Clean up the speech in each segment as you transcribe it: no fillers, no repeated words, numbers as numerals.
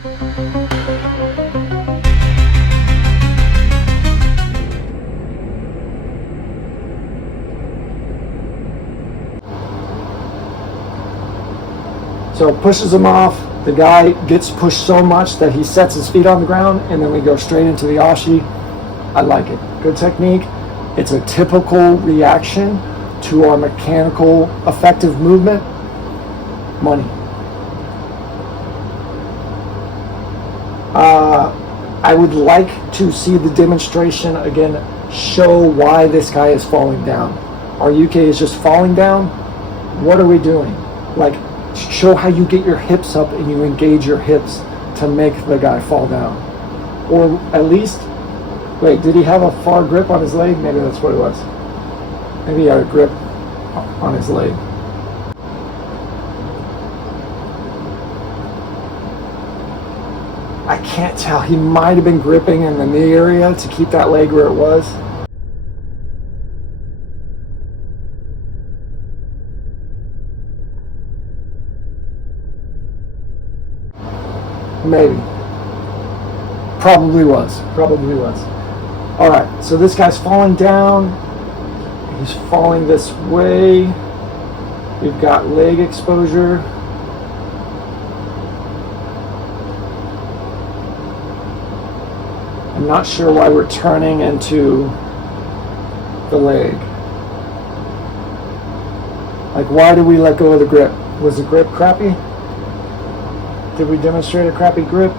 So pushes him off. The guy gets pushed so much that he sets his feet on the ground, and then we go straight into the ashi. I like it. Good technique. It's a typical reaction to our mechanical effective movement. Money. I would like to see the demonstration again, show why this guy is falling down. Our UK is just falling down. What are we doing? Like, show how you get your hips up and you engage your hips to make the guy fall down. Or at least, wait, did he have a far grip on his leg? Maybe that's what it was. Maybe he had a grip on his leg. I can't tell. He might have been gripping in the knee area to keep that leg where it was. Maybe. Probably was. All right, so this guy's falling down. He's falling this way. We've got leg exposure. I'm not sure why we're turning into the leg. Like, why did we let go of the grip? Was the grip crappy? Did we demonstrate a crappy grip?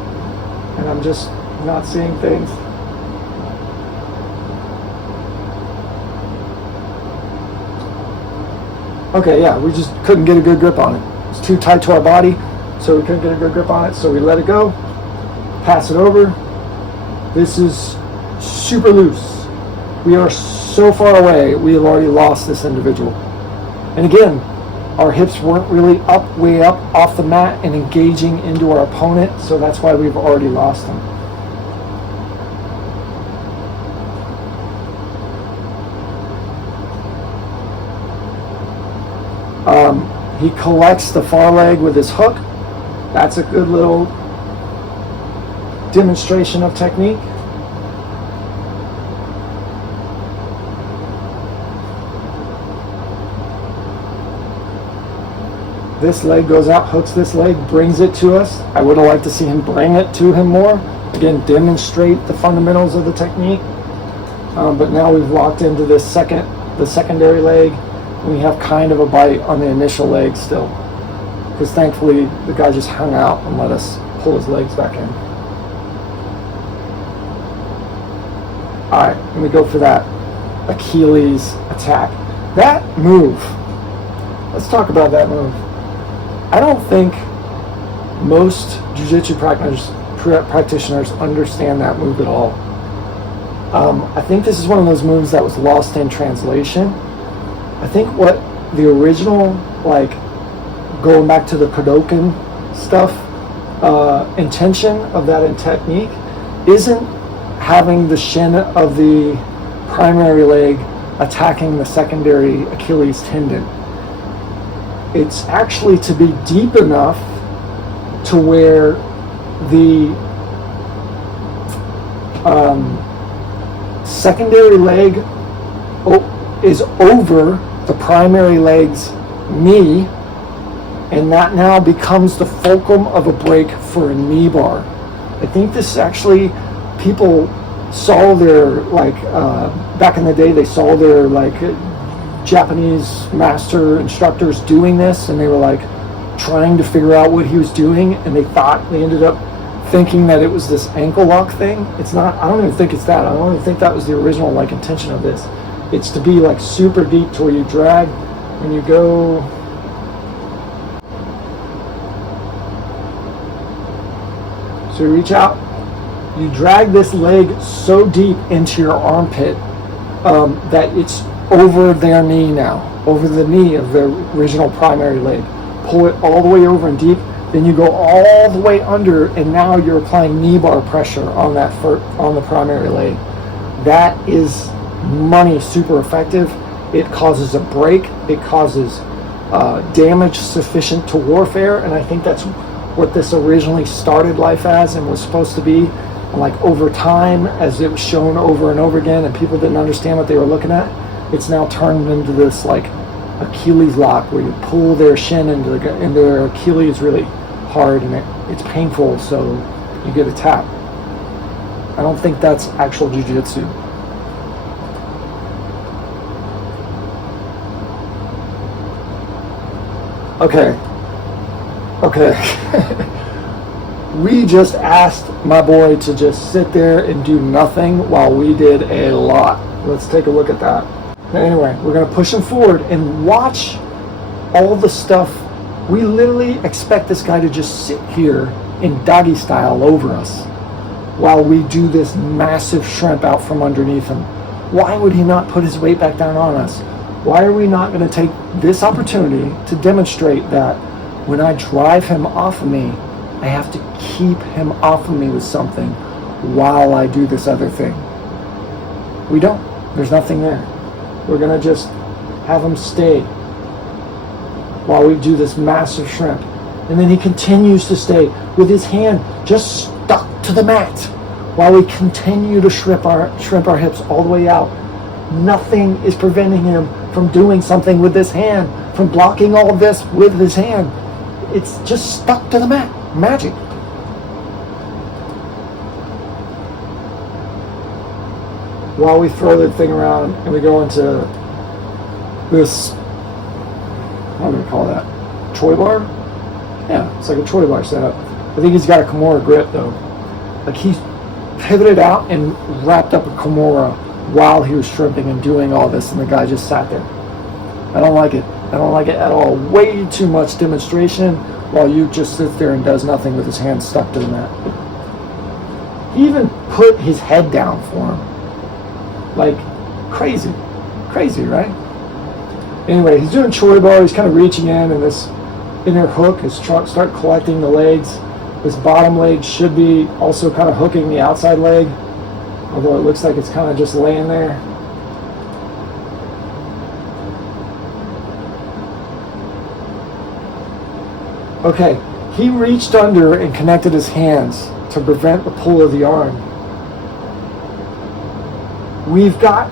And I'm just not seeing things. Okay, yeah, we just couldn't get a good grip on it. It's too tight to our body, so we couldn't get a good grip on it, so we let it go, pass it over. This is super loose. We are so far away, we have already lost this individual. And again, our hips weren't really up, way up off the mat and engaging into our opponent, so that's why we've already lost him. He collects the far leg with his hook. That's a good little demonstration of technique. This leg goes out, hooks this leg, brings it to us. I would have liked to see him bring it to him more. Again, demonstrate the fundamentals of the technique. But now we've locked into the secondary leg. We have kind of a bite on the initial leg still, because thankfully the guy just hung out and let us pull his legs back in. All right, let me go for that Achilles attack. That move, let's talk about that move. I don't think most jiu-jitsu practitioners understand that move at all. I think this is one of those moves that was lost in translation. I think what the original, like, going back to the Kodokan stuff, intention of that technique isn't having the shin of the primary leg attacking the secondary Achilles tendon. It's actually to be deep enough to where the secondary leg is over the primary leg's knee, and that now becomes the fulcrum of a break for a knee bar. I think this actually, people saw their, like, back in the day, they saw their, like, Japanese master instructors doing this, and they were, like, trying to figure out what he was doing, and they ended up thinking that it was this ankle lock thing. It's not. I don't even think it's that. I don't even think that was the original, like, intention of this. It's to be, like, super deep to where you drag when you go. So you reach out, you drag this leg so deep into your armpit that it's over their knee now, over the knee of the original primary leg. Pull it all the way over and deep, then you go all the way under, and now you're applying knee bar pressure on that on the primary leg. That is money, super effective. It causes a break. It causes damage sufficient to warfare, and I think that's what this originally started life as and was supposed to be. And like over time, as it was shown over and over again and people didn't understand what they were looking at, it's now turned into this like Achilles lock where you pull their shin into their Achilles really hard and it's painful, so you get a tap. I don't think that's actual jiu-jitsu. Okay. We just asked my boy to just sit there and do nothing while we did a lot. Let's take a look at that. Anyway, we're going to push him forward and watch all the stuff. We literally expect this guy to just sit here in doggy style over us while we do this massive shrimp out from underneath him. Why would he not put his weight back down on us? Why are we not going to take this opportunity to demonstrate that when I drive him off of me, I have to keep him off of me with something while I do this other thing? We don't. There's nothing there. We're going to just have him stay while we do this massive shrimp. And then he continues to stay with his hand just stuck to the mat while we continue to shrimp our hips all the way out. Nothing is preventing him from doing something with this hand, from blocking all of this with his hand. It's just stuck to the mat. Magic. While we throw the thing around and we go into this, what do we call that? Choi bar? Yeah, it's like a Choi bar setup. I think he's got a Kimura grip though. Like he pivoted out and wrapped up a Kimura while he was shrimping and doing all this, and the guy just sat there. I don't like it. I don't like it at all. Way too much demonstration while you just sits there and does nothing with his hand stuck to the mat. He even put his head down for him. Like, crazy. Crazy, right? Anyway, he's doing Choi bar. He's kind of reaching in, and this inner hook is start collecting the legs. This bottom leg should be also kind of hooking the outside leg, although it looks like it's kind of just laying there. Okay, he reached under and connected his hands to prevent the pull of the arm. We've got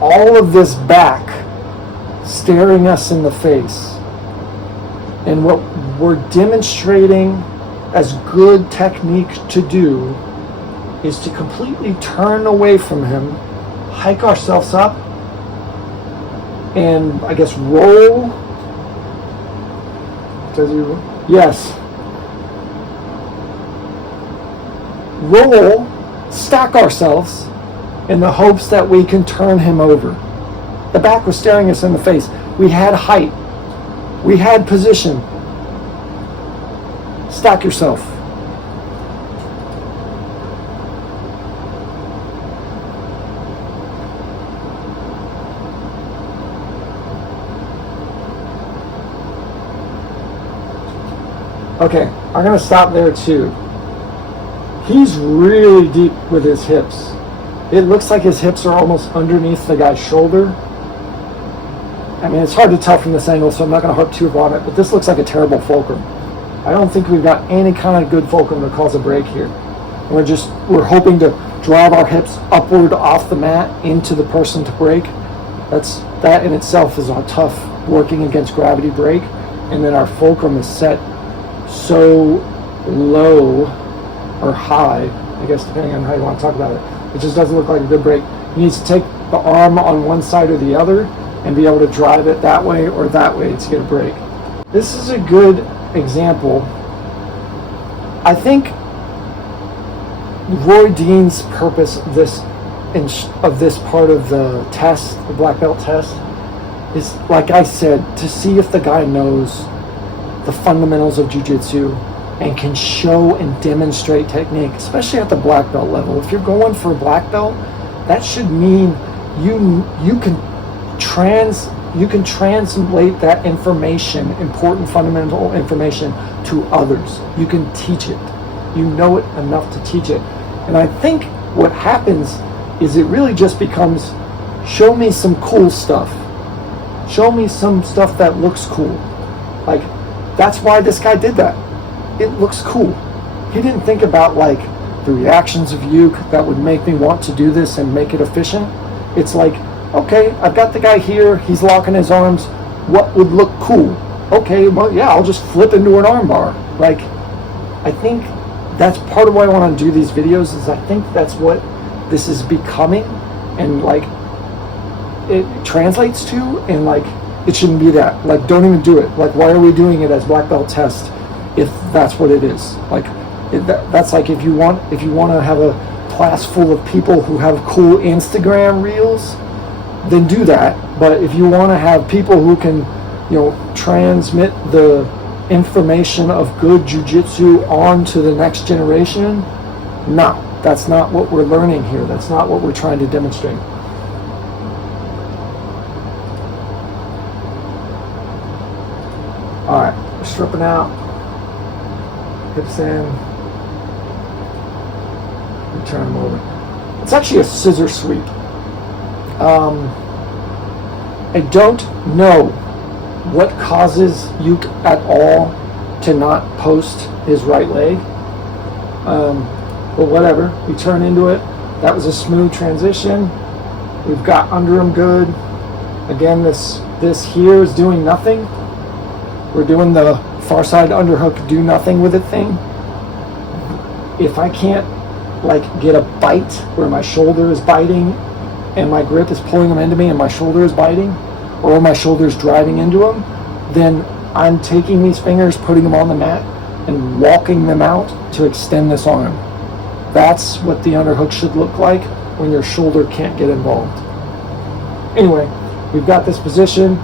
all of this back staring us in the face. And what we're demonstrating as good technique to do is to completely turn away from him, hike ourselves up, and I guess roll. Does he? Yes. Roll, stack ourselves in the hopes that we can turn him over. The back was staring us in the face. We had height. We had position. Stack yourself. Okay, I'm going to stop there too. He's really deep with his hips. It looks like his hips are almost underneath the guy's shoulder. I mean, it's hard to tell from this angle, so I'm not going to harp too on it, but this looks like a terrible fulcrum. I don't think we've got any kind of good fulcrum to cause a break here. We're hoping to drive our hips upward off the mat into the person to break. That in itself is a tough working against gravity break. And then our fulcrum is set so low or high, I guess depending on how you want to talk about it. It just doesn't look like a good break. He needs to take the arm on one side or the other and be able to drive it that way or that way to get a break. This is a good example. I think Roy Dean's purpose of this part of the test, the black belt test, is, like I said, to see if the guy knows the fundamentals of jiu-jitsu and can show and demonstrate technique, especially at the black belt level. If you're going for a black belt, that should mean you can translate that information, important fundamental information, to others. You can teach it. You know it enough to teach it. And I think what happens is it really just becomes, show me some cool stuff. Show me some stuff that looks cool. Like, that's why this guy did that. it looks cool. He didn't think about like the reactions of you that would make me want to do this and make it efficient. It's like, okay, I've got the guy here, he's locking his arms, what would look cool? Okay, well, yeah, I'll just flip into an armbar. Like, I think that's part of why I want to do these videos, is I think that's what this is becoming, and like, it translates to, and like, it shouldn't be that. Like, don't even do it. Like, why are we doing it as black belt test if that's what it is? Like, that's like if you want to have a class full of people who have cool Instagram reels, then do that. But if you want to have people who can, transmit the information of good jiu-jitsu on to the next generation, no, that's not what we're learning here. That's not what we're trying to demonstrate. All right, we're stripping out, hips in, and turn them over. It's actually a scissor sweep. I don't know what causes Uke at all to not post his right leg, but whatever. We turn into it. That was a smooth transition. We've got under him good. Again, this here is doing nothing. We're doing the far side underhook, do nothing with it thing. If I can't like get a bite where my shoulder is biting and my grip is pulling them into me and my shoulder is biting, or my shoulder is driving into them, then I'm taking these fingers, putting them on the mat, and walking them out to extend this arm. That's what the underhook should look like when your shoulder can't get involved. Anyway, we've got this position.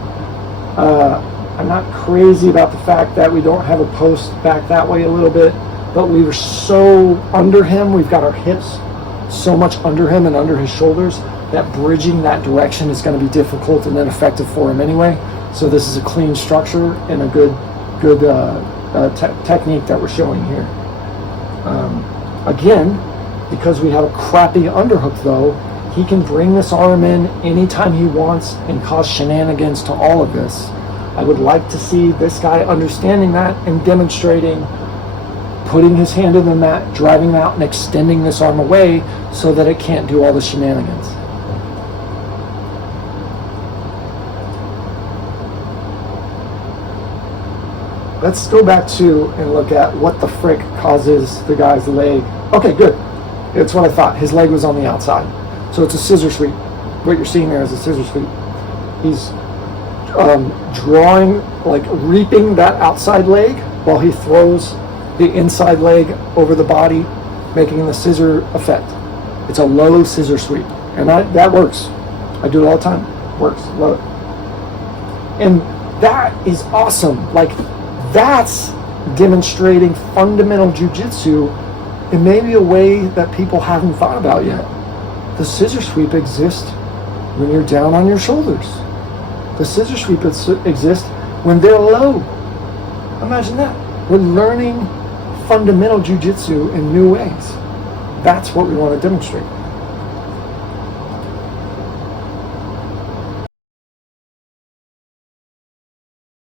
I'm not crazy about the fact that we don't have a post back that way a little bit, but we were so under him, we've got our hips so much under him and under his shoulders that bridging that direction is going to be difficult and ineffective for him anyway. So this is a clean structure and a good technique that we're showing here. Again, because we have a crappy underhook though, he can bring this arm in anytime he wants and cause shenanigans to all of this. I would like to see this guy understanding that and demonstrating, putting his hand in the mat, driving him out and extending this arm away so that it can't do all the shenanigans. Let's go back to and look at what the frick causes the guy's leg. Okay, good. It's what I thought. His leg was on the outside. So it's a scissor sweep. What you're seeing there is a scissor sweep. He's drawing, like reaping that outside leg while he throws the inside leg over the body, making the scissor effect. It's a low scissor sweep. And that works. I do it all the time. Works. Love it. And that is awesome. Like, that's demonstrating fundamental jiu-jitsu in maybe a way that people haven't thought about yet. The scissor sweep exists when you're down on your shoulders. The scissor sweep exists when they're low. Imagine that. We're learning fundamental jiu-jitsu in new ways. That's what we want to demonstrate.